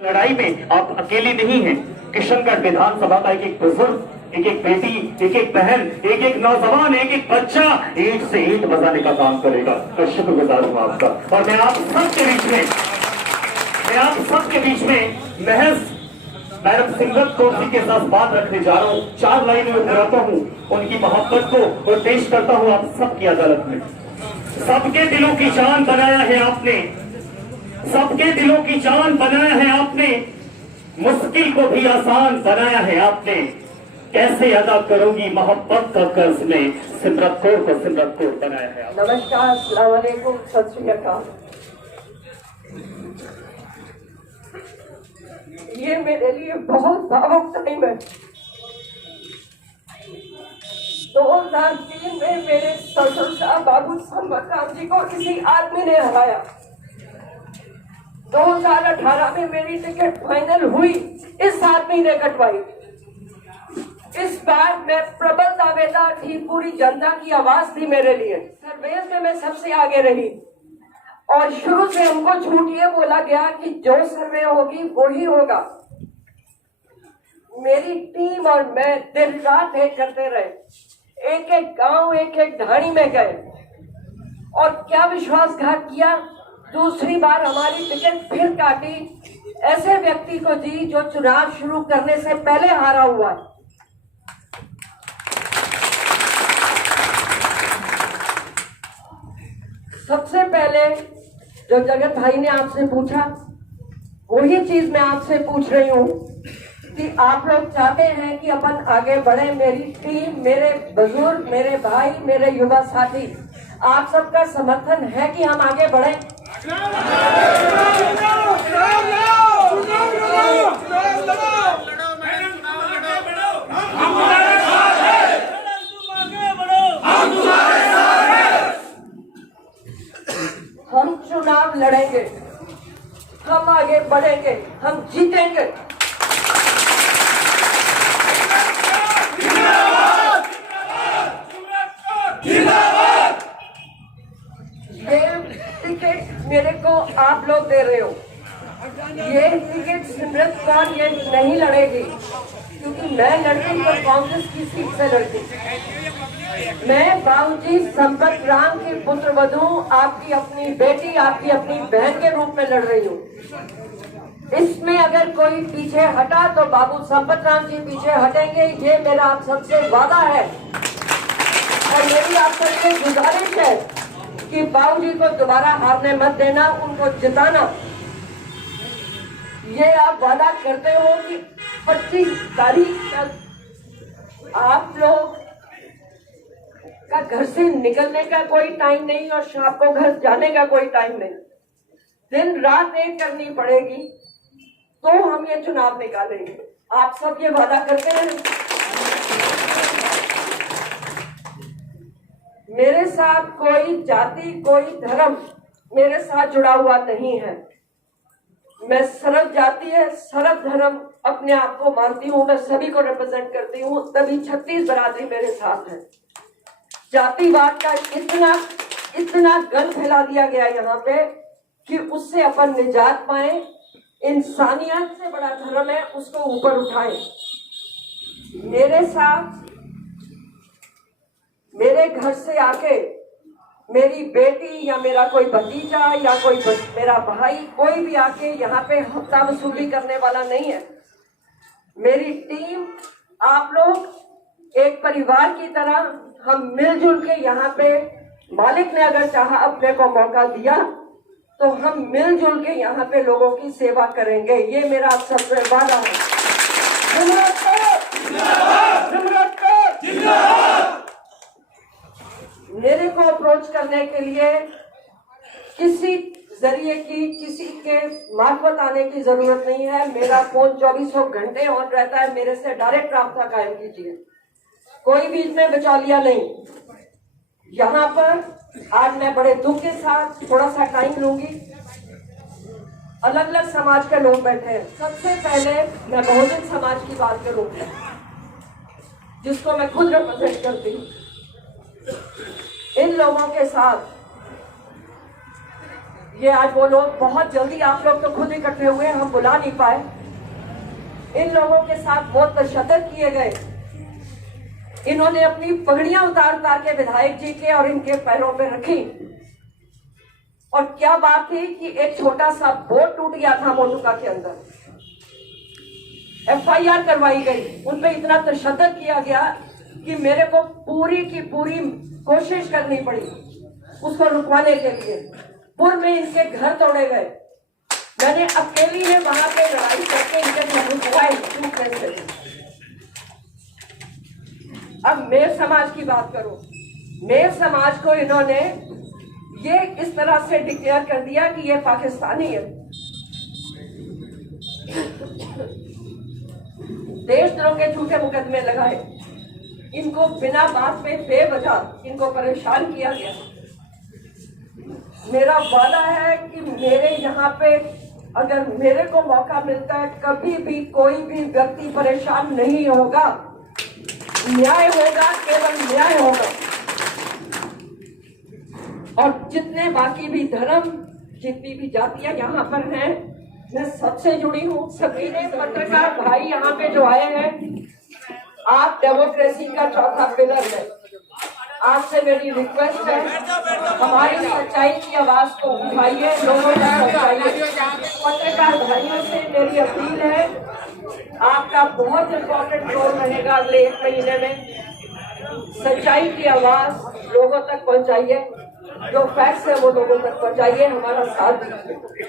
लड़ाई में आप अकेली नहीं हैं। किशनगढ़ विधानसभा का एक एक बुजुर्ग, एक एक बेटी, एक एक बहन, एक एक नौजवान, एक एक बच्चा ईंट से ईंट बजाने का काम करेगा। तो शुक्रगुजार हूं आपका। और मैं आप सबके बीच में महज मैडम सिमरत कौर जी के साथ बात रखने जा रहा हूँ। 4 लाइनों में दोहराता हूँ उनकी मोहब्बत को और पेश करता हूँ आप सबकी अदालत में। सबके दिलों की जान बनाया है आपने, सबके दिलों की जान बनाया है आपने, मुश्किल को भी आसान बनाया है आपने। कैसे अदा करूंगी मोहब्बत का कर्ज में, सिमरत कौर को सिमरत कौर बनाया है आपने। नमस्कार, अस्सलाम वालेकुम, सत श्री अकाल। ये मेरे लिए बहुत भावुक टाइम है। 2003 में मेरे ससुर साहब बाबू संपत राम जी को किसी आदमी ने हराया। 2018 में मेरी टिकट फाइनल हुई, इस आदमी ने कटवाई। इस बार मैं प्रबल दावेदार थी, पूरी जनता की आवाज थी मेरे लिए। सर्वेस में मैं सबसे आगे रही और शुरू से हमको झूठ ये बोला गया कि जो सर्वे होगी वो ही होगा। मेरी टीम और मैं दिन रात एक करते रहे, एक एक गांव, एक एक ढाणी में गए और क्या विश्वासघात किया। दूसरी बार हमारी टिकट फिर काटी, ऐसे व्यक्ति को दी जो चुनाव शुरू करने से पहले हारा हुआ है। सबसे पहले जो जगत भाई ने आपसे पूछा, वही चीज मैं आपसे पूछ रही हूँ कि आप लोग चाहते हैं कि अपन आगे बढ़े। मेरी टीम, मेरे बुजुर्ग, मेरे भाई, मेरे युवा साथी, आप सबका समर्थन है कि हम आगे बढ़े। हम चुनाव लड़ेंगे, हम आगे बढ़ेंगे, हम जीतेंगे। ये टिकट मेरे को आप लोग दे रहे हो। ये टिकट सिमरत कौर ये नहीं लड़ेगी, क्योंकि मैं लड़ती तो कांग्रेस की सीट से लड़ती। मैं बाबूजी संपत राम की पुत्र वधू, आपकी अपनी बेटी, आपकी अपनी बहन के रूप में लड़ रही हूँ। इसमें अगर कोई पीछे हटा तो बाबू संपत राम जी पीछे हटेंगे, ये मेरा आप सबसे वादा है। और मेरी आप सबसे गुजारिश है कि बाबूजी को दोबारा हारने मत देना, उनको जिताना। ये आप वादा करते हो कि 25 तारीख तक आप लोग का घर से निकलने का कोई टाइम नहीं और शाम को घर जाने का कोई टाइम नहीं, दिन रात एक करनी पड़ेगी, तो हम ये चुनाव निकालेंगे। आप सब ये वादा करते हैं। मेरे साथ कोई जाति, कोई धर्म मेरे साथ जुड़ा हुआ नहीं है। मैं सर्व जातीय, सर्व धर्म अपने आप को मानती हूँ। मैं सभी को रिप्रेजेंट करती हूँ, तभी 36 बरादरी मेरे साथ है। जातिवाद का इतना गंद फैला दिया गया यहाँ पे कि उससे अपन निजात पाए। इंसानियत से बड़ा धर्म है, उसको ऊपर उठाए। मेरे साथ, मेरे घर से आके मेरी बेटी या मेरा कोई भतीजा या कोई मेरा भाई, कोई भी आके यहाँ पे हफ्ता वसूली करने वाला नहीं है। मेरी टीम, आप लोग एक परिवार की तरह हम मिलजुल के यहाँ पे, मालिक ने अगर चाहा अपने को मौका दिया तो हम मिलजुल के यहाँ पे लोगों की सेवा करेंगे। ये मेरा आप सबसे वादा है। मेरे को अप्रोच करने के लिए किसी जरिए की, किसी के मार्फत आने की जरूरत नहीं है। मेरा फोन 24 घंटे ऑन रहता है। मेरे से डायरेक्ट राब्ता कायम कीजिए, कोई बीच में बिचौलिया नहीं। यहाँ पर आज मैं बड़े दुख के साथ थोड़ा सा टाइम लूंगी। अलग अलग समाज के लोग बैठे हैं। सबसे पहले मैं बहुजन समाज की बात करूंगी, जिसको मैं खुद रिप्रेजेंट करती हूँ। इन लोगों के साथ ये आज वो लोग बहुत जल्दी, आप लोग तो खुद इकट्ठे हुए, हम बुला नहीं पाए। इन लोगों के साथ बहुत तशद्दुद किए गए। इन्होंने अपनी पगड़ियां उतार उतार के विधायक जी के और इनके पैरों पे रखी। और क्या बात थी कि एक छोटा सा बोर्ड टूट गया था मोटुका के अंदर, FIR करवाई गई। उन पे इतना तशद्दुद किया गया कि मेरे को पूरी की पूरी कोशिश करनी पड़ी उसको रुकवाने के लिए। पूर्व में इनके घर तोड़े गए, मैंने अकेली ने वहां पे लड़ाई करके इनके घर रुकवाए टूटने से। अब मेर समाज की बात करो, मेर समाज को इन्होंने ये इस तरह से डिक्लेयर कर दिया कि ये पाकिस्तानी है। देशद्रोह के झूठे मुकदमे लगाए, इनको बिना बात पे बेवजह इनको परेशान किया गया। मेरा वादा है कि मेरे यहाँ पे अगर मेरे को मौका मिलता है, कभी भी कोई भी व्यक्ति परेशान नहीं होगा, न्याय होगा, केवल न्याय होगा। और जितने बाकी भी धर्म, जितनी भी जातियां यहाँ पर हैं, मैं सबसे जुड़ी हूँ। सभी ने पत्रकार भाई यहाँ पे जो आए हैं, आप डेमोक्रेसी का चौथा पिलर है। आपसे मेरी रिक्वेस्ट है, हमारी सच्चाई की आवाज को उठाइए, लोगों तक पहुंचाइए। पत्रकार भाइयों से मेरी अपील है, आपका बहुत इम्पोर्टेंट रोल रहेगा अगले 1 महीने में। सच्चाई की आवाज लोगों तक पहुंचाइए, जो फैक्ट्स है वो लोगों तक पहुंचाइए, हमारा साथ दीजिए।